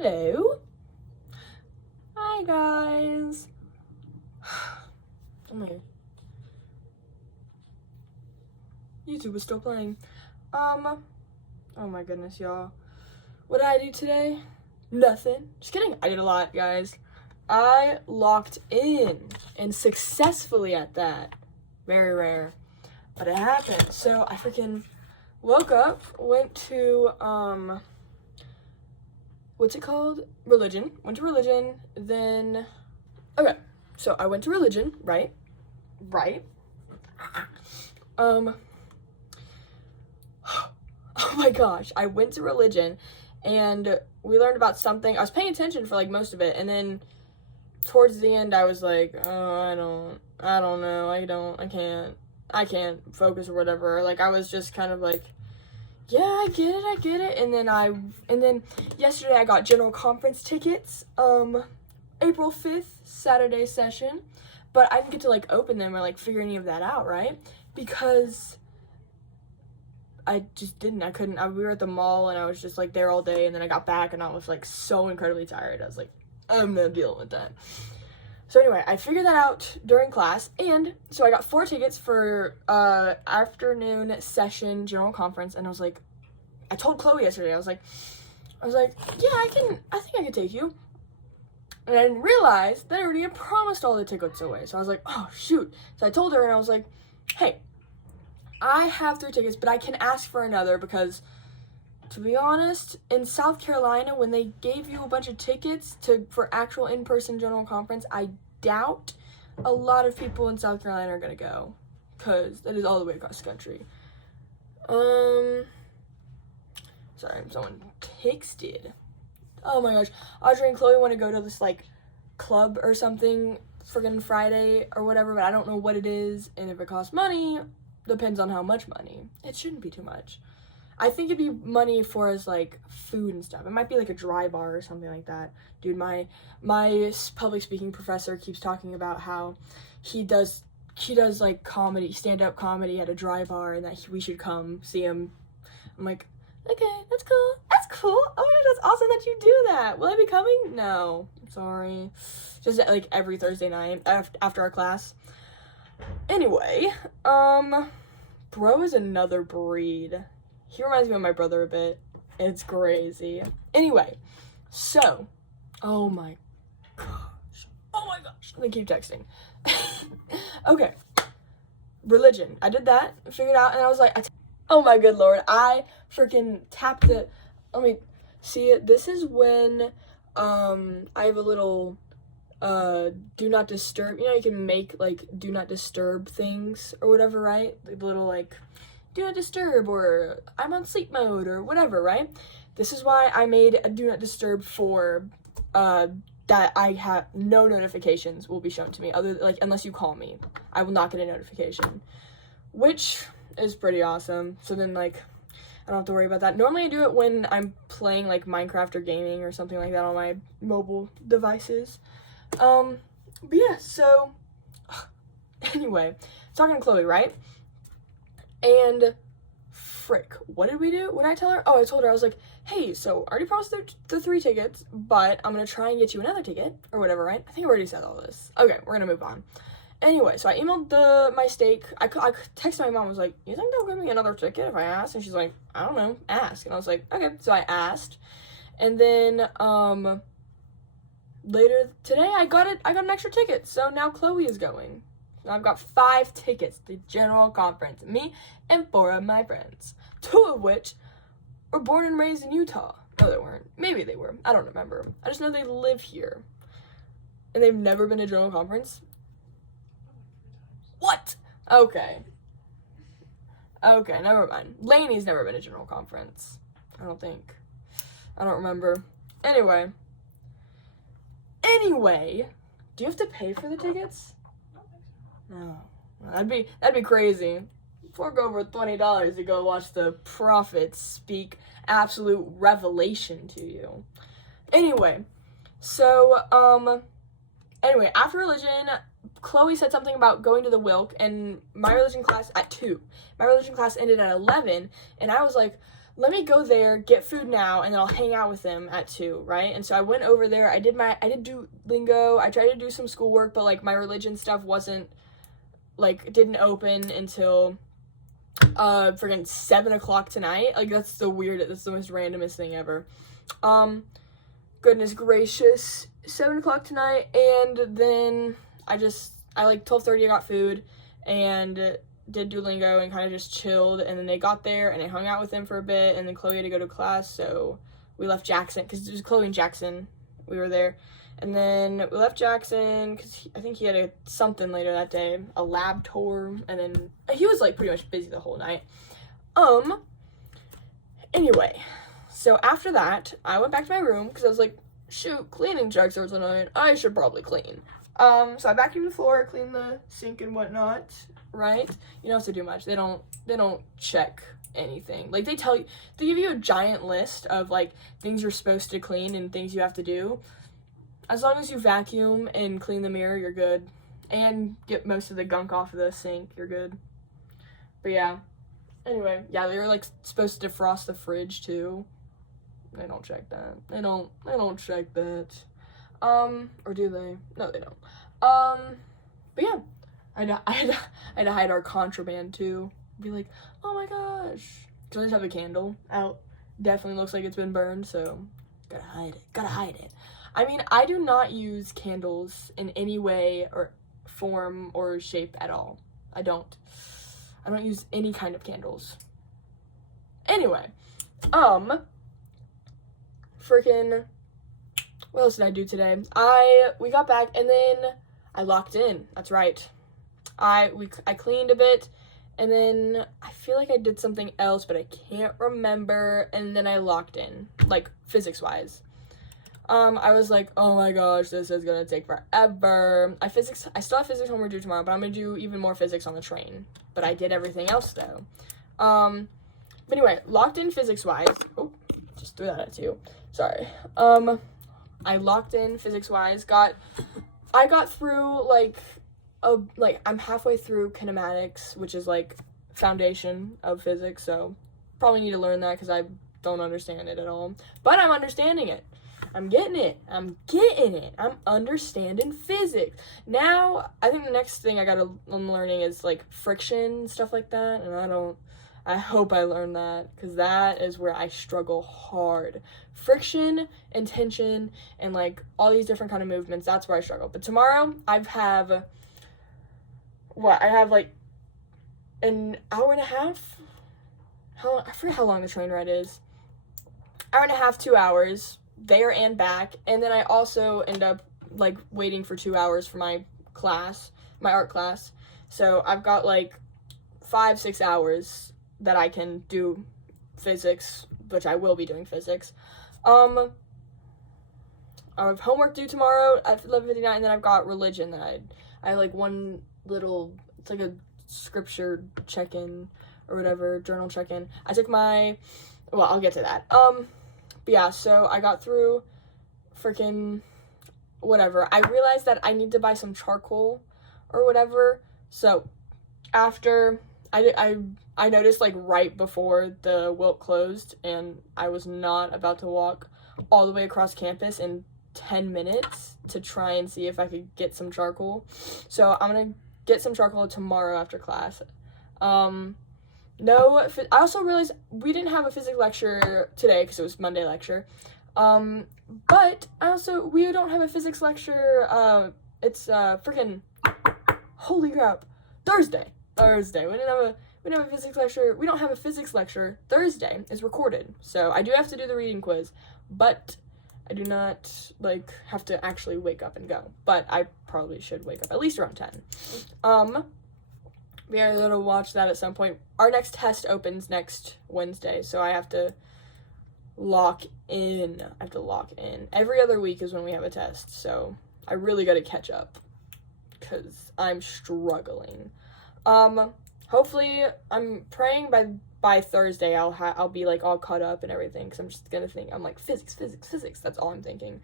Hello. Hi, guys. Oh my God. YouTube is still playing. Oh my goodness, y'all. What did I do today? Nothing. Just kidding. I did a lot, guys. I locked in, and successfully at that. Very rare. But it happened. So I freaking woke up, went to, what's it called? Religion. Went to religion, then, okay. So I went to religion, right? Oh my gosh. I went to religion, and we learned about something. I was paying attention for, like, most of it, and then towards the end, I was like, oh, I don't know. I can't focus or whatever. Like, I was just kind of like, yeah, I get it. And then yesterday I got general conference tickets, April 5th, Saturday session, but I didn't get to, like, open them or, like, figure any of that out, right? Because I just didn't. I couldn't. We were at the mall, and I was just, like, there all day, and then I got back, and I was, like, so incredibly tired. I was like, I'm not dealing with that. So anyway, I figured that out during class, and so I got 4 tickets for afternoon session general conference, and I was like, I told Chloe yesterday, I was like, yeah, I think I can take you. And I didn't realize that I already had promised all the tickets away. So I was like, oh shoot. So I told her, and I was like, hey, I have 3 tickets, but I can ask for another, because to be honest, in South Carolina, when they gave you a bunch of tickets for actual in-person general conference, I doubt a lot of people in South Carolina are gonna go, because that is all the way across the country. Sorry, someone texted. Oh my gosh, Audrey and Chloe want to go to this, like, club or something friggin' Friday or whatever, but I don't know what it is, and if it costs money, depends on how much money. It shouldn't be too much. I think it'd be money for as, like, food and stuff. It might be like a dry bar or something like that. Dude, my public speaking professor keeps talking about how he does like comedy, stand-up comedy at a dry bar, and that we should come see him. I'm like, okay, that's cool. That's cool. Oh my gosh, that's awesome that you do that. Will I be coming? No, I'm sorry. Just like every Thursday night after our class. Anyway, bro is another breed. He reminds me of my brother a bit. It's crazy. Anyway, so, oh my gosh. I'm gonna keep texting. Okay, religion. I did that, figured out, and I was like, oh my good lord, I freaking tapped it. Let me see it. This is when, I have a little, do not disturb. You know, you can make, like, do not disturb things or whatever, right? Like, little, like, do not disturb, or I'm on sleep mode, or whatever, right? This is why I made a do not disturb for that I have no notifications will be shown to me, unless you call me. I will not get a notification, which is pretty awesome. So then, like, I don't have to worry about that. Normally I do it when I'm playing, like, Minecraft or gaming or something like that on my mobile devices. But yeah, so anyway, talking to Chloe, right? And frick, what did we do? What did I tell her? Oh, I told her, I was like, hey, so I already promised the 3 tickets, but I'm gonna try and get you another ticket or whatever, right? I think I already said all this. Okay, we're gonna move on. Anyway, so I emailed my stake. I texted my mom, I was like, you think they'll give me another ticket if I ask? And she's like, I don't know, ask. And I was like, okay. So I asked, and then later today I got an extra ticket. So now Chloe is going. I've got 5 tickets to general conference. Me and 4 of my friends. 2 of which were born and raised in Utah. No, they weren't. Maybe they were. I don't remember. I just know they live here. And they've never been to general conference. What? Okay, never mind. Lainey's never been to general conference. I don't think. I don't remember. Anyway. Do you have to pay for the tickets? No. That'd be crazy. Fork over $20 to go watch the prophets speak absolute revelation to you. Anyway, so, after religion, Chloe said something about going to the Wilk, and my religion class at 2. My religion class ended at 11, and I was like, let me go there, get food now, and then I'll hang out with them at 2, right? And so I went over there. I did do lingo. I tried to do some schoolwork, but, like, my religion stuff didn't open until friggin' 7 o'clock tonight. Like, that's the most randomest thing ever. Goodness gracious, 7 o'clock tonight, and then I 12:30 I got food, and did Duolingo and kind of just chilled, and then they got there, and I hung out with them for a bit, and then Chloe had to go to class, so we left Jackson, because it was Chloe and Jackson, we were there, and then we left Jackson, because I think he had something later that day, a lab tour, and then he was, like, pretty much busy the whole night. Anyway, so after that, I went back to my room, because I was like, shoot, cleaning checks are tonight, I should probably clean. So I vacuumed the floor, cleaned the sink and whatnot, right? You don't have to do much. They don't check anything. Like, they give you a giant list of, like, things you're supposed to clean and things you have to do. As long as you vacuum and clean the mirror, you're good. And get most of the gunk off of the sink, you're good. But yeah. Anyway, yeah, they were, like, supposed to defrost the fridge, too. They don't check that. They don't check that. Or do they? No, they don't. But yeah, I had to hide our contraband too. Be like, oh my gosh. So I just have a candle out. Definitely looks like it's been burned, so gotta hide it. I mean, I do not use candles in any way or form or shape at all. I don't use any kind of candles. Anyway, freaking, what else did I do today? We got back, and then I locked in. That's right. I cleaned a bit, and then I feel like I did something else, but I can't remember, and then I locked in, like, physics-wise. I was like, oh my gosh, this is gonna take forever. I still have physics homework due tomorrow, but I'm gonna do even more physics on the train. But I did everything else, though. But anyway, locked in physics-wise. Oh, just threw that at you. Sorry. I locked in physics-wise. I got through, I'm halfway through kinematics, which is, like, foundation of physics, so probably need to learn that because I don't understand it at all. But I'm understanding it. I'm getting it. I'm understanding physics. Now, I think the next thing I'm learning is, like, friction, stuff like that, and I hope I learn that, because that is where I struggle hard. Friction and tension and, like, all these different kind of movements, that's where I struggle. But tomorrow, I have, like, an hour and a half? I forget how long the train ride is. Hour and a half, 2 hours, there and back, and then I also end up, like, waiting for 2 hours for my art class. So I've got, like, 5-6 hours that I can do physics, which I will be doing physics. I have homework due tomorrow at 11:59, and then I've got religion that I have, like, one little, it's like a scripture check-in or whatever, journal check-in. I took I'll get to that. But yeah, so I got through freaking whatever. I realized that I need to buy some charcoal or whatever, so after I noticed, like, right before the Wilt closed, and I was not about to walk all the way across campus in 10 minutes to try and see if I could get some charcoal. So I'm gonna get some charcoal tomorrow after class. I also realized we didn't have a physics lecture today because it was Monday lecture. But we don't have a physics lecture, it's freaking, holy crap, Thursday. We didn't have a physics lecture. We don't have a physics lecture. Thursday is recorded. So I do have to do the reading quiz, but I do not, like, have to actually wake up and go. But I probably should wake up at least around 10. We are going to watch that at some point. Our next test opens next Wednesday, so I have to lock in. Every other week is when we have a test, so I really got to catch up because I'm struggling. Hopefully, I'm praying by Thursday I'll be, like, all caught up and everything, because I'm just gonna think, I'm like, physics, that's all I'm thinking.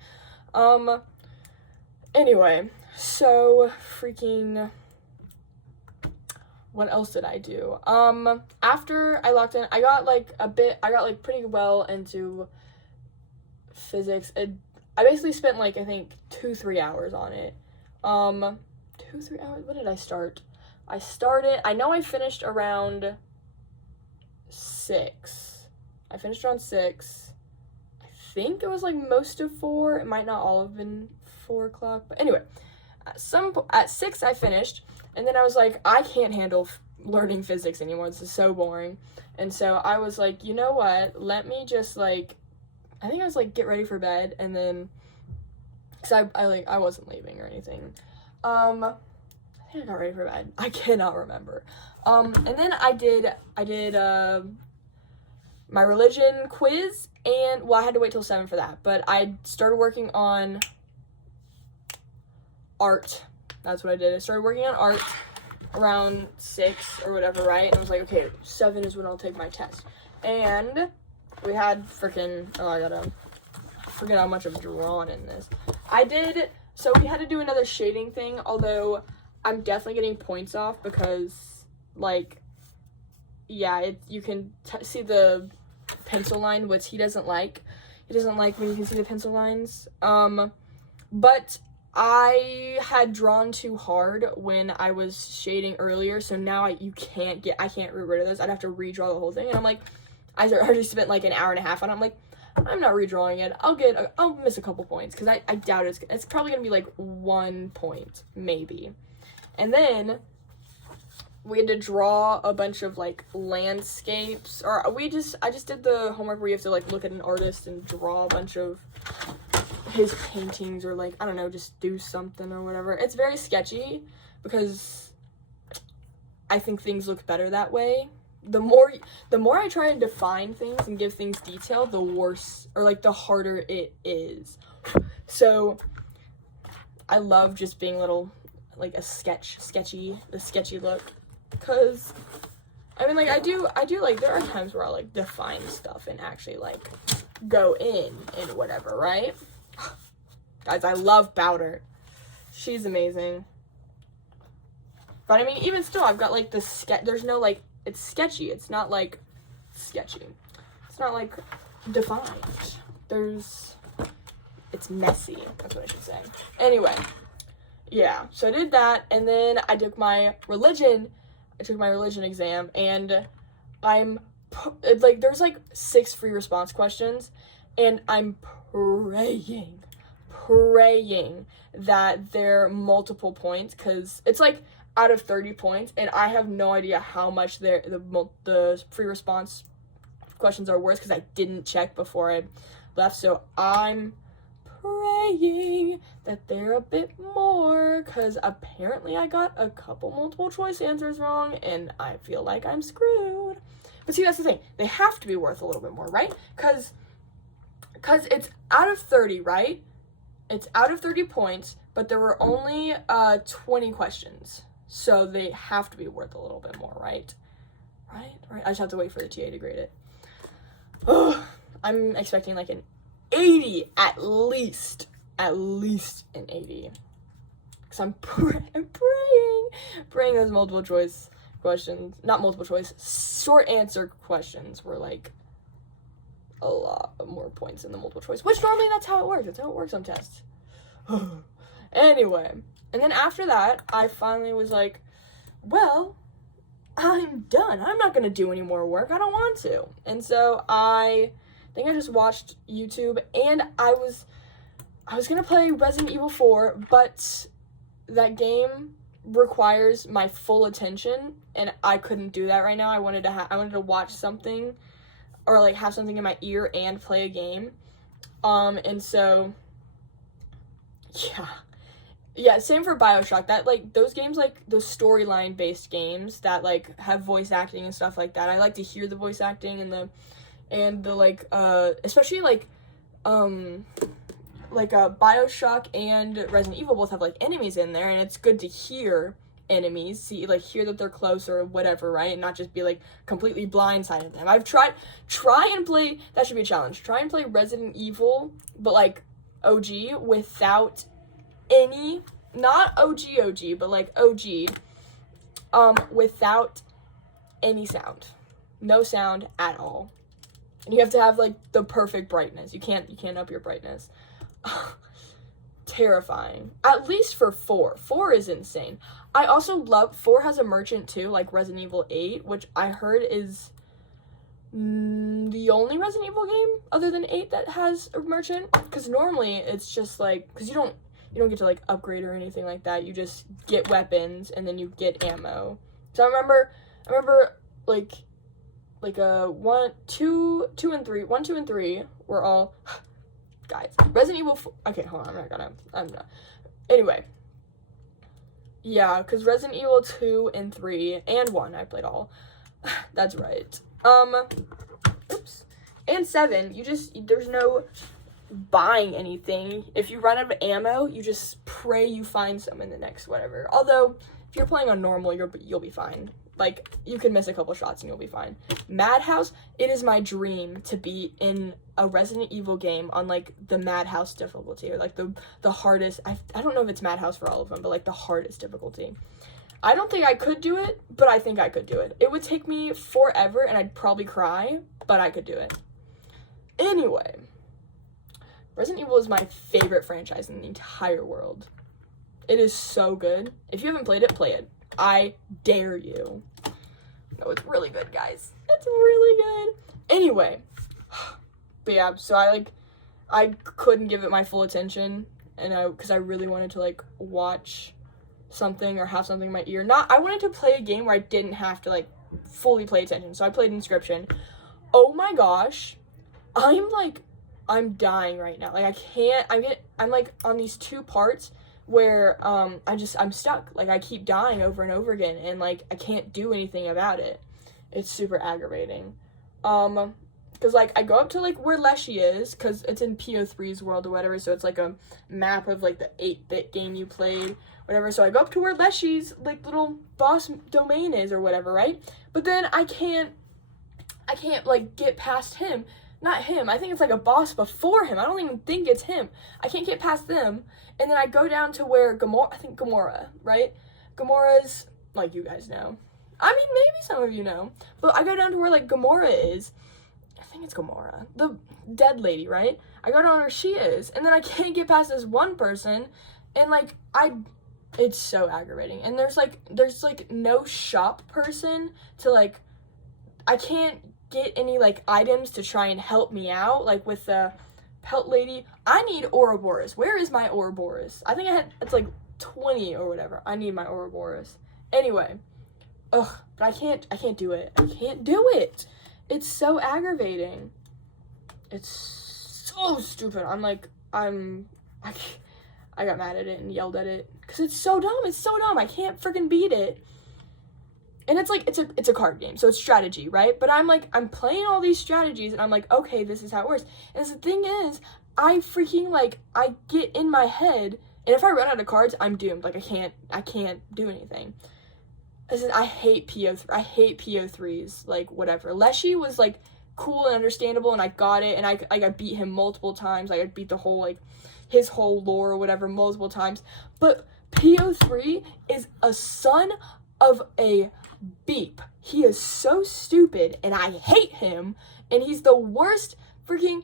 Anyway, so freaking what else did I do? After I locked in, I got like pretty well into physics. I basically spent like, I think 2-3 hours on it. 2-3 hours, when did I start? I know I finished around 6. I finished around 6. I think it was like most of 4. It might not all have been 4 o'clock, but anyway, at 6 I finished, and then I was like, I can't handle learning physics anymore. This is so boring. And so I was like, you know what? Let me just like, I think I was like, get ready for bed, and then, cause I wasn't leaving or anything. I think I got ready for bed. I cannot remember. And then I did my religion quiz, and well, I had to wait till 7 for that, but I started working on art. That's what I did. I started working on art around 6 or whatever, right? And I was like, okay, 7 is when I'll take my test. And we had freaking, I gotta forget how much I'm drawing in this. So we had to do another shading thing, although I'm definitely getting points off because, like, yeah, you can see the pencil line, which he doesn't like. He doesn't like when you can see the pencil lines. But I had drawn too hard when I was shading earlier, so now I can't get rid of those. I'd have to redraw the whole thing, and I'm like, I already spent like an hour and a half on it. I'm like, I'm not redrawing it. I'll miss a couple points, because I doubt it's probably gonna be like 1 point, maybe. And then we had to draw a bunch of like landscapes, or I just did the homework where you have to like look at an artist and draw a bunch of his paintings, or like, I don't know, just do something or whatever. It's very sketchy because I think things look better that way. The more I try and define things and give things detail, the worse, or like the harder it is. So I love just being little, like a sketchy look, because I mean, like, I do like, there are times where I'll like define stuff and actually like go in and whatever, right? Guys, I love Bowder. She's amazing. But I mean, even still, I've got like the there's no like, it's sketchy. It's not like sketchy. It's not like defined. It's messy. That's what I should say. Anyway, yeah. So I did that, and then I took my religion exam, and I'm like, there's like 6 free response questions, and I'm praying that they're multiple points, because it's like out of 30 points, and I have no idea how much the free response questions are worth, because I didn't check before I left. So I'm praying that they're a bit more, because apparently I got a couple multiple choice answers wrong, and I feel like I'm screwed. But see, that's the thing, they have to be worth a little bit more, right? Because it's out of 30, right? It's out of 30 points, but there were only 20 questions. So they have to be worth a little bit more, right? Right? I just have to wait for the TA to grade it. I'm expecting like an 80 at least an 80. Because I'm praying those multiple choice questions, not multiple choice, short answer questions were like a lot more points than the multiple choice, which normally that's how it works. That's how it works on tests. Anyway, and then after that, I finally was like, well, I'm done. I'm not gonna do any more work. I don't want to. And so I think I just watched YouTube, and I was gonna play Resident Evil 4, but that game requires my full attention, and I couldn't do that right now. I wanted to watch something, or like have something in my ear and play a game. And so yeah, same for BioShock. That, like, those games, like, those storyline based games that like have voice acting and stuff like that, I like to hear the voice acting and the like, especially like BioShock and Resident Evil both have like enemies in there, and it's good to hear enemies, hear that they're close or whatever, right? And not just be like completely blindsided them. I've try and play, that should be a challenge, try and play Resident Evil, but like OG, without any, not OG, but like OG, without any sound. No sound at all. And you have to have like the perfect brightness. You can't up your brightness. Terrifying. At least for 4. 4 is insane. I also love 4 has a merchant too, like Resident Evil 8, which I heard is the only Resident Evil game other than 8 that has a merchant, because normally it's just like, because you don't get to like upgrade or anything like that. You just get weapons and then you get ammo. So I remember like 1, 2, and 3 were all guys. Resident Evil 4, okay, hold on, I'm not. Anyway, yeah, because Resident Evil 2 and 3 and 1 I played all. That's right. Oops. And 7, there's no buying anything. If you run out of ammo, you just pray you find some in the next whatever. Although, if you're playing on normal, you'll be fine. Like, you can miss a couple shots and you'll be fine. Madhouse, it is my dream to be in a Resident Evil game on, like, the Madhouse difficulty, or, like, the hardest, I don't know if it's Madhouse for all of them, but, like, the hardest difficulty. I don't think I could do it, but I think I could do it. It would take me forever, and I'd probably cry, but I could do it. Anyway, Resident Evil is my favorite franchise in the entire world. It is so good. If you haven't played it, play it. I dare you. No, it's really good, guys. It's really good. Anyway, but yeah, so I couldn't give it my full attention, and because I really wanted to like watch something or have something in my ear. I wanted to play a game where I didn't have to like fully pay attention. So I played Inscryption. Oh my gosh, I'm dying right now. Like I'm like on these 2 parts where I'm stuck. Like I keep dying over and over again, and like I can't do anything about it. It's super aggravating. Because like I go up to like where Leshy is, because it's in PO3's world or whatever, so it's like a map of like the 8-bit game you played, whatever. So I go up to where Leshy's like little boss domain is or whatever, right? But then I can't like get past him. Not him. I think it's like a boss before him. I don't even think it's him. I can't get past them. And then I go down to where Gamora, right? Gamora's, like, you guys know. I mean, maybe some of you know. But I go down to where, like, Gamora is. I think it's Gamora. The dead lady, right? I go down where she is. And then I can't get past this one person. And, like, it's so aggravating. And there's no shop person to, like, I can't get any like items to try and help me out, like with the pelt lady. I need Ouroboros. Where is my Ouroboros? I think it's like 20 or whatever. I need my Ouroboros. Anyway, but I can't do it. I can't do it. It's so aggravating. It's so stupid. I got mad at it and yelled at it because it's so dumb. It's so dumb. I can't freaking beat it. And it's like, it's a card game, so it's strategy, right? But I'm playing all these strategies, and I'm like, okay, this is how it works. And the thing is, I get in my head, and if I run out of cards, I'm doomed. Like, I can't do anything. I hate PO3s, like, whatever. Leshy was, like, cool and understandable, and I got it, and I beat him multiple times. Like, I beat the whole, like, his whole lore or whatever multiple times. But PO3 is a son of a beep. He is so stupid, and I hate him, and he's the worst freaking,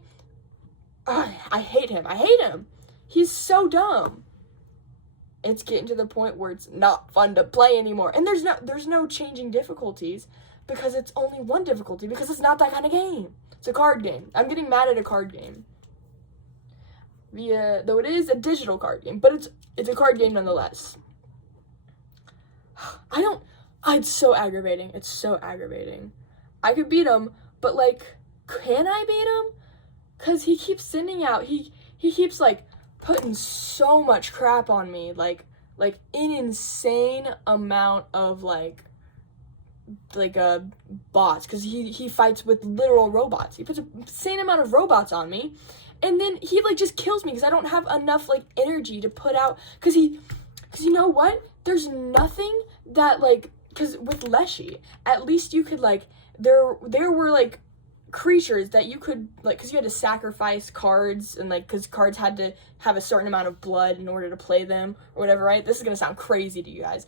I hate him. He's so dumb. It's getting to the point where it's not fun to play anymore, and there's no changing difficulties, because it's only one difficulty, because it's not that kind of game. It's a card game. I'm getting mad at a card game. Though it is a digital card game, but it's a card game nonetheless. It's so aggravating. It's so aggravating. I could beat him, but, like, can I beat him? Because he keeps sending out, he keeps, like, putting so much crap on me, like an insane amount of, like bots, because he fights with literal robots. He puts an insane amount of robots on me, and then he, like, just kills me, because I don't have enough, like, energy to put out, because you know what? There's nothing that, like, because with Leshy, at least you could, like, there were, like, creatures that you could, like, because you had to sacrifice cards, and, like, because cards had to have a certain amount of blood in order to play them, or whatever, right? This is going to sound crazy to you guys.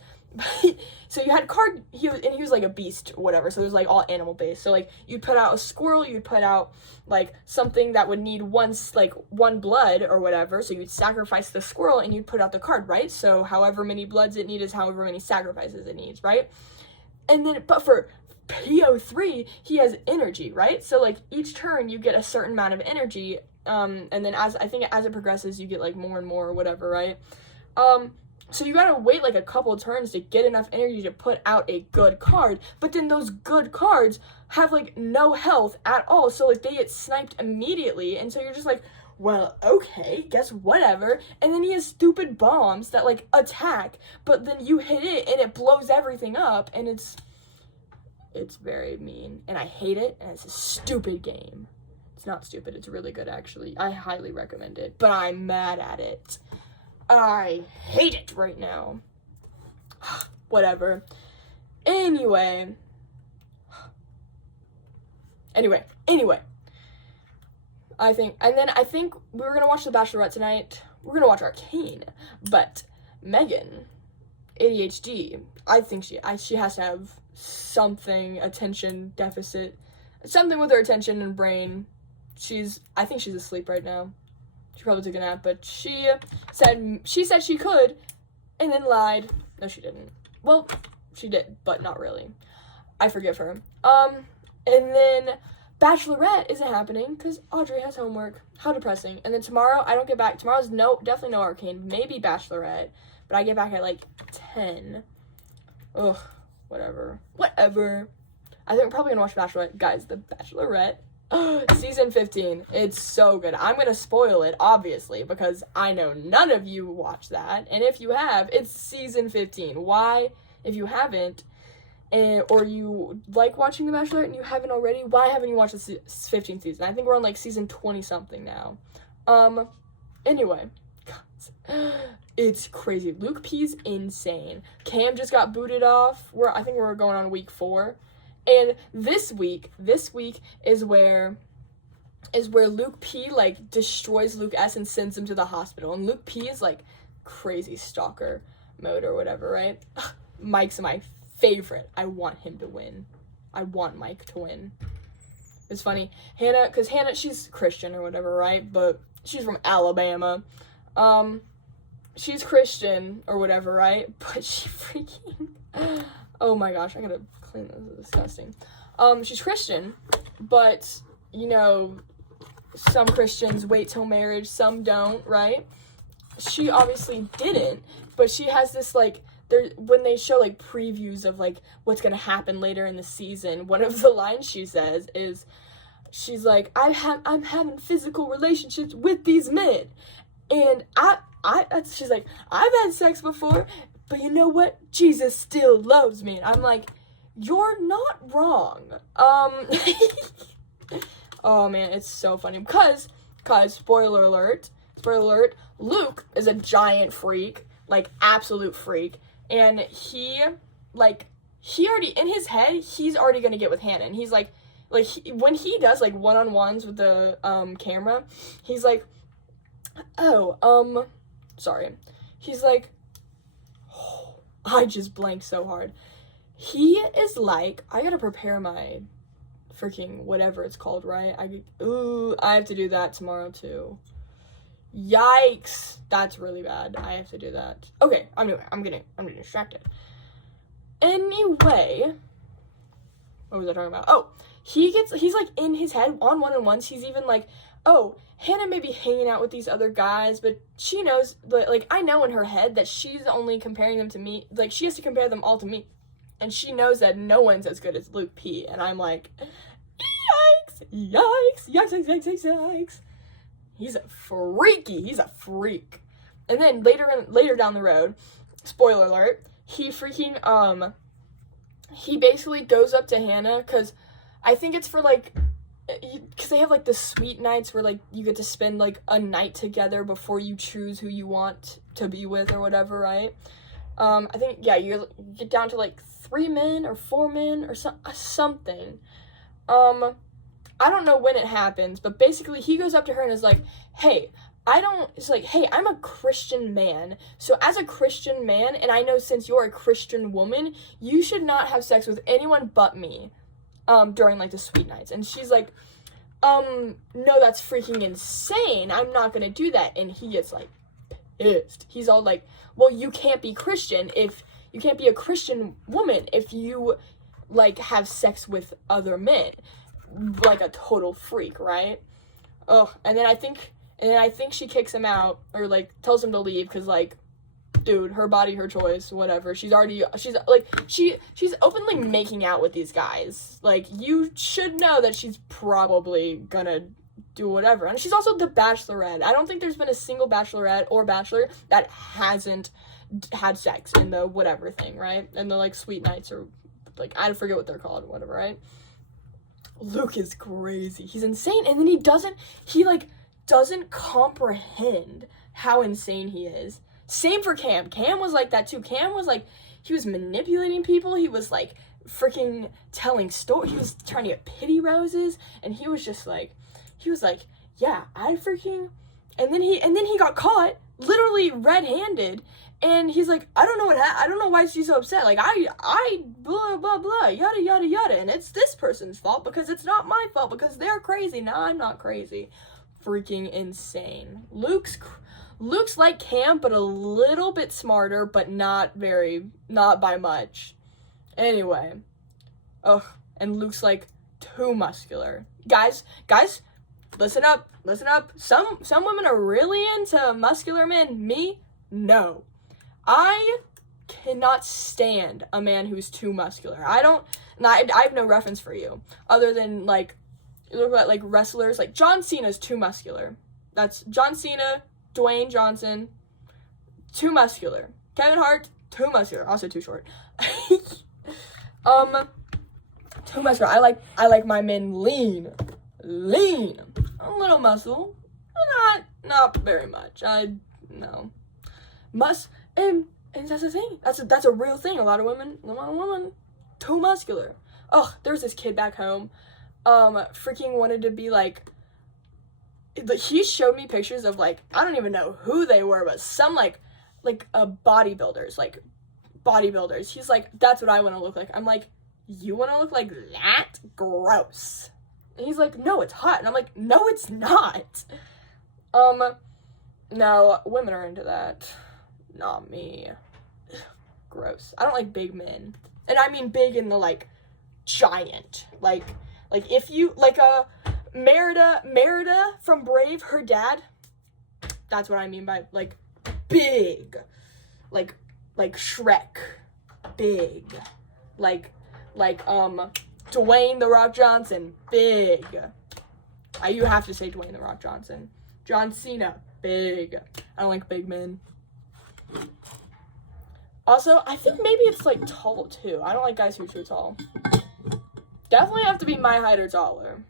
So you had card, he was like a beast or whatever, so it was like all animal based. So like you'd put out a squirrel, you'd put out like something that would need one blood or whatever, so you'd sacrifice the squirrel and you'd put out the card, right? So however many bloods it needs is however many sacrifices it needs, right? And then, but for PO3, he has energy, right? So like each turn you get a certain amount of energy, and then as it progresses, you get like more and more or whatever, right? So you gotta wait like a couple turns to get enough energy to put out a good card, but then those good cards have like no health at all, so like they get sniped immediately, and so you're just like, well, okay, guess whatever. And then he has stupid bombs that like attack, but then you hit it and it blows everything up, and it's very mean, and I hate it, and it's a stupid game. It's not stupid, it's really good actually. I highly recommend it, but I'm mad at it. I hate it right now. Whatever. Anyway. I think we were gonna watch The Bachelorette tonight. We're gonna watch Arcane, but Megan, ADHD. I think she has to have something, attention deficit, something with her attention and brain. I think she's asleep right now. She probably took a nap, but she said she could, and then lied. No, she didn't. Well, she did, but not really. I forgive her. And then Bachelorette isn't happening because Audrey has homework. How depressing. And then tomorrow, I don't get back. Tomorrow's definitely no Arcane. Maybe Bachelorette, but I get back at like 10. Ugh, whatever. I think we're probably gonna watch Bachelorette. Guys, The Bachelorette. Season 15. It's so good. I'm gonna spoil it, obviously, because I know none of you watch that. And if you have, it's season 15. Why, if you haven't, or you like watching The Bachelorette and you haven't already, why haven't you watched the 15th season? I think we're on like season 20-something now. Anyway. It's crazy. Luke P's insane. Cam just got booted off. I think we're going on week 4. And this week is where Luke P like destroys Luke S and sends him to the hospital. And Luke P is like crazy stalker mode or whatever, right? Mike's my favorite. I want him to win. I want Mike to win. It's funny. Hannah, she's Christian or whatever, right? But she's from Alabama. She's Christian or whatever, right? But she freaking... Oh my gosh, I gotta clean this. This is disgusting. She's Christian, but, you know, some Christians wait till marriage, some don't, right? She obviously didn't, but she has this, like, when they show, like, previews of, like, what's gonna happen later in the season, one of the lines she says is, she's like, I'm having physical relationships with these men, and she's like, I've had sex before, but you know what? Jesus still loves me. And I'm like, you're not wrong. Oh man, it's so funny. Because, spoiler alert, Luke is a giant freak, like, absolute freak. And he already, in his head, he's already gonna get with Hannah. And he's like, when he does, like, one-on-ones with the, camera, he's like, sorry. He's like, oh, I just blanked so hard. He is like, I gotta prepare my freaking whatever it's called, right? I have to do that tomorrow too. Yikes. That's really bad. I have to do that. Okay, anyway, I'm getting distracted. Anyway, what was I talking about? Oh, he's like in his head on one-on-ones, he's even like, oh, Hannah may be hanging out with these other guys, but she knows, like, I know in her head that she's only comparing them to me, like, she has to compare them all to me, and she knows that no one's as good as Luke P, and I'm like, yikes. He's a freak. And then later down the road, spoiler alert, he basically goes up to Hannah, because I think it's for, like, because they have, like, the sweet nights where, like, you get to spend, like, a night together before you choose who you want to be with or whatever, right? I think, yeah, you get down to, like, 3 men or 4 men or something. I don't know when it happens, but basically he goes up to her and is like, hey, it's like, hey, I'm a Christian man. So as a Christian man, and I know since you're a Christian woman, you should not have sex with anyone but me, during, like, the sweet nights. And she's like, no, that's freaking insane. I'm not gonna do that. And he gets, like, pissed. He's all like, well, you can't be Christian if, you can't be a Christian woman if you, like, have sex with other men. Like a total freak, right? Ugh, and then I think she kicks him out, or, like, tells him to leave, because, like, dude, her body, her choice, whatever. She's openly making out with these guys. Like, you should know that she's probably gonna do whatever. And she's also the Bachelorette. I don't think there's been a single Bachelorette or Bachelor that hasn't had sex in the whatever thing, right? And the, like, sweet nights, or, like, I forget what they're called, whatever, right? Luke is crazy. He's insane. And then he doesn't comprehend how insane he is. Same for Cam. Cam was like that too. Cam was like, he was manipulating people. He was like freaking telling stories. He was trying to get pity roses. And he was like, yeah, I freaking, and then he got caught literally red-handed. And he's like, I don't know why she's so upset. Like, I blah, blah, blah, yada, yada, yada. And it's this person's fault because it's not my fault because they're crazy. No, I'm not crazy. Freaking insane. Luke's like Cam, but a little bit smarter, but not by much. Anyway. Ugh. And Luke's, like, too muscular. Guys, listen up. Some women are really into muscular men. Me, no. I cannot stand a man who's too muscular. I have no reference for you other than, like, look at, like, wrestlers. Like, John Cena's too muscular. That's John Cena, Dwayne Johnson, too muscular. Kevin Hart, too muscular. Also too short. Too muscular. I like my men lean. A little muscle, not very much. No. And that's the thing. That's a real thing. A lot of women, too muscular. Ugh, there's this kid back home, freaking wanted to be like, he showed me pictures of, like, I don't even know who they were, but some, like, bodybuilders. He's like, that's what I want to look like. I'm like, you want to look like that? Gross. And he's like, no, it's hot. And I'm like, no, it's not. No, women are into that. Not me. Gross. I don't like big men. And I mean big in the, like, giant. Like if you, like, Merida from Brave, her dad, that's what I mean by, like, big. Like Shrek. Big. Like, Dwayne The Rock Johnson, big. You have to say Dwayne The Rock Johnson. John Cena, big. I don't like big men. Also, I think maybe it's, like, tall, too. I don't like guys who are too tall. Definitely have to be my height or taller.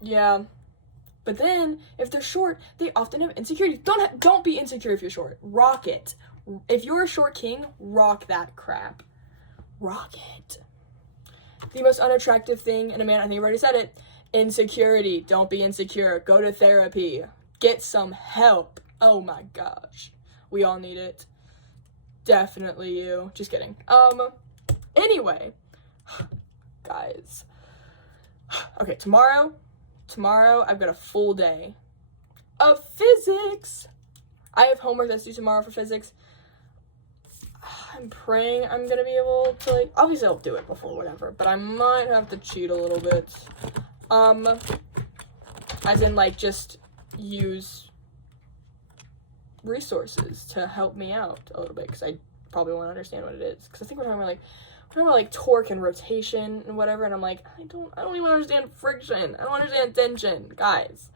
Yeah. But then, if they're short, they often have insecurity. Don't be insecure if you're short. Rock it. If you're a short king, rock that crap. Rock it. The most unattractive thing in a man, I think you already said it, insecurity. Don't be insecure. Go to therapy. Get some help. Oh my gosh. We all need it. Definitely you. Just kidding. Anyway. Guys. Okay, tomorrow I've got a full day of physics. I have homework that's due tomorrow for physics. I'm praying I'm gonna be able to, like, obviously I'll do it before whatever, but I might have to cheat a little bit. As in, like, just use resources to help me out a little bit, because I probably won't understand what it is. Because I think we're talking about, like, torque and rotation and whatever, and I'm like, I don't even understand friction. I don't understand tension, guys.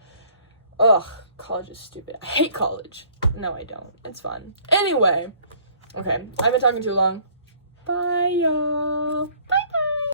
Ugh, college is stupid. I hate college. No, I don't. It's fun. Anyway, okay, I've been talking too long. Bye, y'all. Bye.